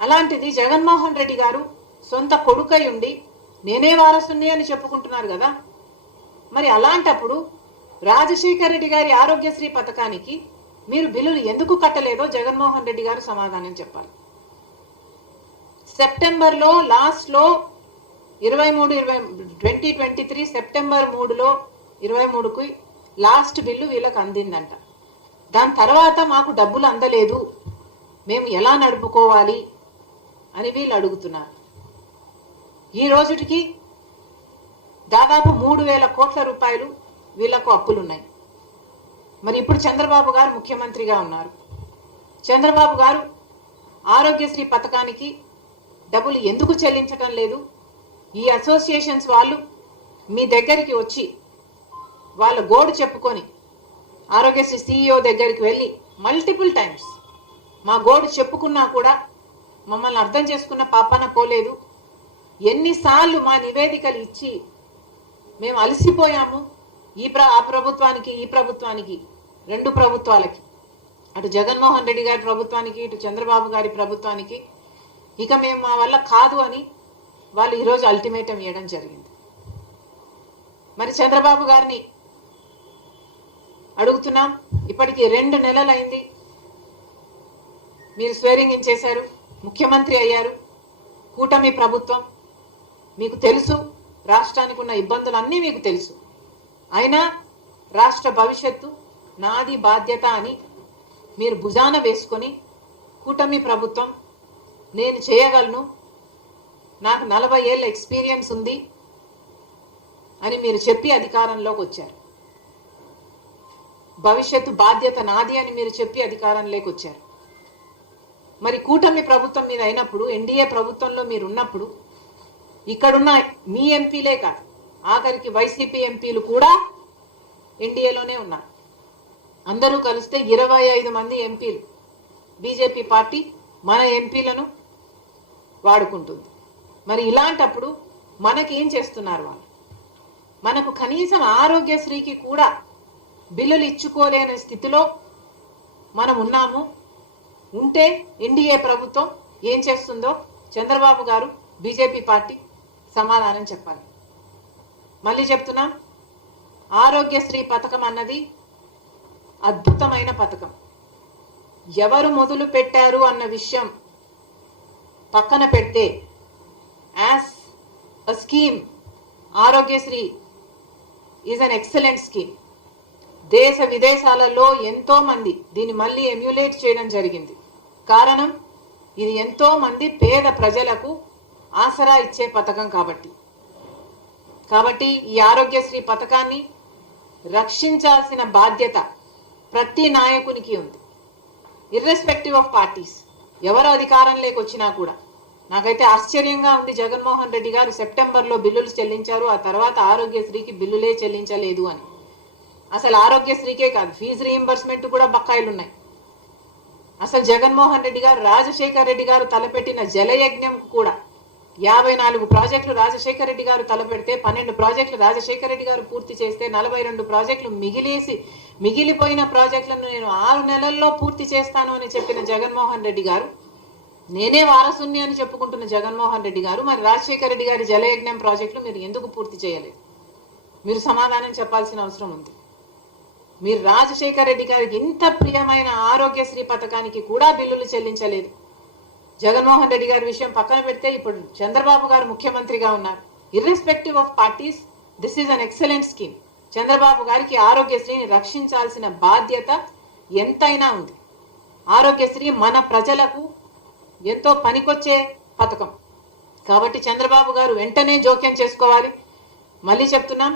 అలాంటిది జగన్మోహన్ రెడ్డి గారు సొంత కొడుకై ఉండి నేనే వారసుని అని చెప్పుకుంటున్నారు కదా. మరి అలాంటప్పుడు రాజశేఖర రెడ్డి గారి ఆరోగ్యశ్రీ పథకానికి మీరు బిల్లులు ఎందుకు కట్టలేదో జగన్మోహన్ రెడ్డి గారు సమాధానం చెప్పాలి. సెప్టెంబర్లో లాస్ట్లో 2023 సెప్టెంబర్ 3లో 23కి లాస్ట్ బిల్లు వీళ్ళకి అందిందంట. దాని తర్వాత మాకు డబ్బులు అందలేదు, మేము ఎలా నడుపుకోవాలి అని వీళ్ళు అడుగుతున్నారు. ఈ రోజుటికి దాదాపు 3,000 కోట్ల రూపాయలు వీళ్లకు అప్పులున్నాయి. మరి ఇప్పుడు చంద్రబాబు గారు ముఖ్యమంత్రిగా ఉన్నారు. చంద్రబాబు గారు ఆరోగ్యశ్రీ పథకానికి డబ్బులు ఎందుకు చెల్లించటం లేదు? ఈ అసోసియేషన్స్ వాళ్ళు మీ దగ్గరికి వచ్చి వాళ్ళ గోడు చెప్పుకొని ఆరోగ్యశ్రీ CEO దగ్గరికి వెళ్ళి మల్టిపుల్ టైమ్స్ మా గోడు చెప్పుకున్నా కూడా మమ్మల్ని అర్థం చేసుకున్న పాపాన పోలేదు. ఎన్నిసార్లు మా నివేదికలు ఇచ్చి మేము అలసిపోయాము. ఆ ప్రభుత్వానికి ఈ ప్రభుత్వానికి, రెండు ప్రభుత్వాలకి, అటు జగన్మోహన్ రెడ్డి గారి ప్రభుత్వానికి ఇటు చంద్రబాబు గారి ప్రభుత్వానికి ఇక మేము మా వల్ల కాదు అని వాళ్ళు ఈరోజు అల్టిమేటం ఇవ్వడం జరిగింది. మరి చంద్రబాబు గారిని అడుగుతున్నాం, ఇప్పటికి 2 నెలలైంది మీరు స్వేరింగ్ ఇన్ చేశారు, ముఖ్యమంత్రి అయ్యారు, కూటమి ప్రభుత్వం, మీకు తెలుసు రాష్ట్రానికి ఉన్న ఇబ్బందులన్నీ మీకు తెలుసు. అయినా రాష్ట్ర భవిష్యత్తు నాది బాధ్యత అని మీరు భుజాన వేసుకొని కూటమి ప్రభుత్వం నేను చేయగలను, నాకు 40 ఏళ్ళ ఎక్స్పీరియన్స్ ఉంది అని మీరు చెప్పి అధికారంలోకి వచ్చారు. భవిష్యత్తు బాధ్యత నాది అని మీరు చెప్పి అధికారంలోకి వచ్చారు. మరి కూటమి ప్రభుత్వం మీద అయినప్పుడు, ఎన్డీఏ ప్రభుత్వంలో మీరు ఉన్నప్పుడు ఇక్కడున్న మీ ఎంపీలే కాదు, ఆఖరికి వైసీపీ ఎంపీలు కూడా ఎన్డీఏలోనే ఉన్నారు. అందరూ కలిస్తే 25 మంది ఎంపీలు. బీజేపీ పార్టీ మన ఎంపీలను వాడుకుంటుంది. మరి ఇలాంటప్పుడు మనకేం చేస్తున్నారు వాళ్ళు? మనకు కనీసం ఆరోగ్యశ్రీకి కూడా బిల్లులు ఇచ్చుకోలేని స్థితిలో మనం ఉన్నాము. ఉంటే ఎన్డీఏ ప్రభుత్వం ఏం చేస్తుందో చంద్రబాబు గారు, బీజేపీ పార్టీ సమాధానం చెప్పాలి. మళ్ళీ చెప్తున్నాం, ఆరోగ్యశ్రీ పథకం అన్నది అద్భుతమైన పథకం. ఎవరు మొదలు పెట్టారు అన్న విషయం పక్కన పెడితే, as a scheme Aarogyasri is an excellent scheme. దేశ విదేశాలలో ఎంతో మంది దీన్ని మళ్ళీ ఎమ్యులేట్ చేయడం జరిగింది. కారణం, ఇది ఎంతో మంది పేద ప్రజలకు ఆసరా ఇచ్చే పథకం కాబట్టి ఈ ఆరోగ్యశ్రీ పథకాన్ని రక్షించాల్సిన బాధ్యత ప్రతి నాయకునికి ఉంది, ఇర్రెస్పెక్టివ్ ఆఫ్ పార్టీస్. ఎవరు అధికారంలోకి వచ్చినా కూడా. నాకైతే ఆశ్చర్యంగా ఉంది, జగన్మోహన్ రెడ్డి గారు సెప్టెంబర్లో బిల్లులు చెల్లించారు, ఆ తర్వాత ఆరోగ్యశ్రీకి బిల్లులే చెల్లించలేదు అని. అసలు ఆరోగ్యశ్రీకే కాదు, ఫీజు రీయింబర్స్మెంట్ కూడా బకాయిలు ఉన్నాయి. అసలు జగన్మోహన్ రెడ్డి గారు, రాజశేఖర రెడ్డి గారు తలపెట్టిన జలయజ్ఞం కూడా 54 ప్రాజెక్టులు రాజశేఖర రెడ్డి గారు తలపెడితే 12 ప్రాజెక్టులు రాజశేఖర రెడ్డి గారు పూర్తి చేస్తే 42 ప్రాజెక్టులు మిగిలిపోయిన ప్రాజెక్టులను నేను 6 నెలల్లో పూర్తి చేస్తాను అని చెప్పిన జగన్మోహన్ రెడ్డి గారు, నేనే వారసుని అని చెప్పుకుంటున్న జగన్మోహన్ రెడ్డి గారు, మరి రాజశేఖర రెడ్డి గారి జలయజ్ఞం ప్రాజెక్టులు మీరు ఎందుకు పూర్తి చేయలేదు? మీరు సమాధానం చెప్పాల్సిన అవసరం ఉంది. మీరు రాజశేఖర రెడ్డి గారికి ఇంత ప్రియమైన ఆరోగ్యశ్రీ పథకానికి కూడా బిల్లులు చెల్లించలేదు. జగన్మోహన్ రెడ్డి గారి విషయం పక్కన పెడితే ఇప్పుడు చంద్రబాబు గారు ముఖ్యమంత్రిగా ఉన్నారు. Irrespective of parties, this is an excellent scheme. Chandrababu గారికి ఆరోగ్యశ్రీని రక్షించాల్సిన బాధ్యత ఎంతైనా ఉంది. ఆరోగ్యశ్రీ మన ప్రజలకు ఎంతో పనికొచ్చే పథకం కాబట్టి చంద్రబాబు గారు వెంటనే జోక్యం చేసుకోవాలి. మళ్ళీ చెప్తున్నాం,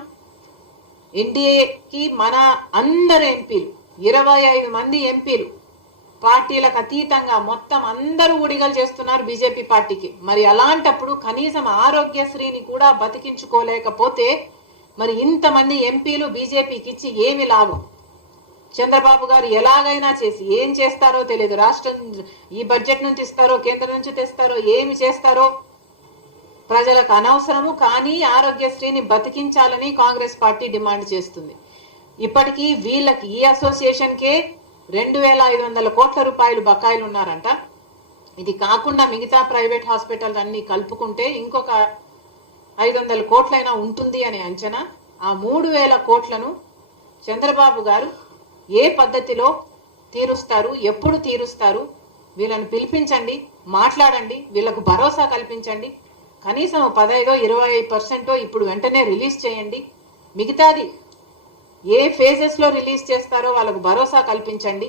ఎన్డీఏకి మన అందరు ఎంపీలు, 25 మంది ఎంపీలు పార్టీలకు అతీతంగా మొత్తం అందరూ ఊడిగలు చేస్తున్నారు బీజేపీ పార్టీకి. మరి అలాంటప్పుడు కనీసం ఆరోగ్యశ్రీని కూడా బతికించుకోలేకపోతే మరి ఇంతమంది ఎంపీలు బీజేపీకి ఇచ్చి ఏమి లాభం? చంద్రబాబు గారు ఎలాగైనా చేసి ఏం చేస్తారో తెలియదు. రాష్ట్రం ఈ బడ్జెట్ నుంచి ఇస్తారో, కేంద్రం నుంచి తెస్తారో, ఏమి చేస్తారో ప్రజలకు అనవసరము. కానీ ఆరోగ్యశ్రీని బతికించాలని కాంగ్రెస్ పార్టీ డిమాండ్ చేస్తుంది. ఇప్పటికీ వీళ్ళకి, ఈ అసోసియేషన్కే 2,500 కోట్ల రూపాయలు బకాయిలు ఉన్నారంట. ఇది కాకుండా మిగతా ప్రైవేట్ హాస్పిటల్ అన్ని కలుపుకుంటే ఇంకొక 500 కోట్లైనా ఉంటుంది అనే అంచనా. ఆ 3,000 కోట్లను చంద్రబాబు గారు ఏ పద్ధతిలో తీరుస్తారు, ఎప్పుడు తీరుస్తారు, వీళ్ళని పిలిపించండి, మాట్లాడండి, వీళ్ళకు భరోసా కల్పించండి. కనీసం 15-20% ఇప్పుడు వెంటనే రిలీజ్ చేయండి. మిగతాది ఏ ఫేజెస్లో రిలీజ్ చేస్తారో వాళ్ళకు భరోసా కల్పించండి.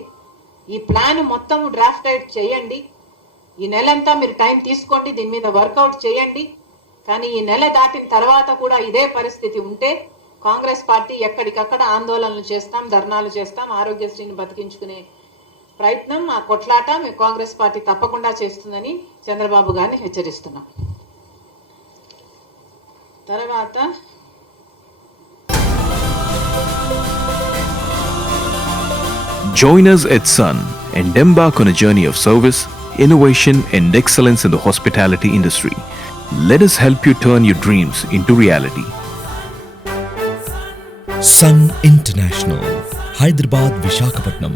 ఈ ప్లాన్ మొత్తం డ్రాఫ్ట్ అవుట్ చేయండి. ఈ నెలంతా మీరు టైం తీసుకోండి, దీని మీద వర్కౌట్ చేయండి. కానీ ఈ నెల దాటిన తర్వాత కూడా ఇదే పరిస్థితి ఉంటే కాంగ్రెస్ పార్టీ ఎక్కడికక్కడ ఆందోళనలు చేస్తాం, ధర్నాలు చేస్తాం, ఆరోగ్యశ్రీని బతికించుకునే ప్రయత్నం, ఆ కొట్లాట మీ కాంగ్రెస్ పార్టీ తప్పకుండా చేస్తుందని చంద్రబాబు గారిని హెచ్చరిస్తున్నాం. తర్వాత Join us at Sun and embark on a journey of service, innovation and excellence in the hospitality industry. Let us help you turn your dreams into reality. Sun International, Hyderabad, Visakhapatnam.